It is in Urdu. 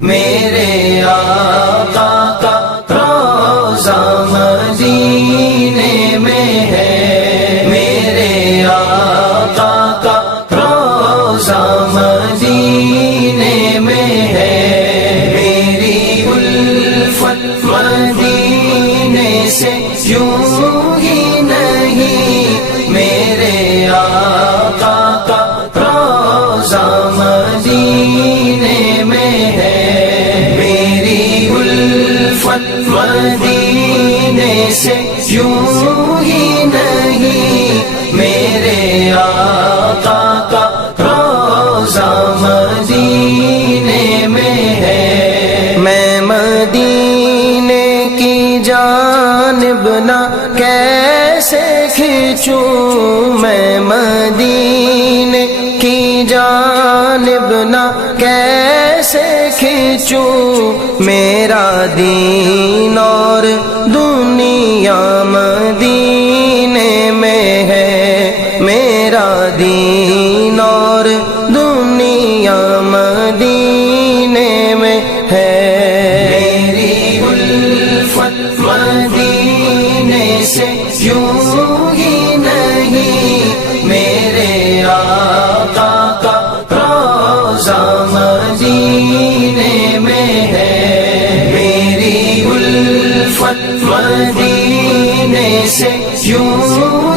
میرے آقا کا روضہ مدینے میں ہے، میرے آقا کا روضہ مدینے میں ہے، میری الفت مدینے سے یوں ہی نہیں، میرے آقا کا روضہ مدینے میں ہے، میری الفت مدینے سے یوں ہی نہیں، میرے آقا کا روضہ مدینے میں ہے۔ میں مدینے کی جانب نہ کیسے کھینچوں، میں مدینے کی جانب نہ کیسے کھینچوں، میرا دین اور دنیا مدینے میں ہے، میرا دین اور دنیا مدینے میں ہے، میری الفت مدینے سے یوں ہی نہیں، میرے آقا کا روضہ مدینے میں ہے، میری الفت مدینے سے یوں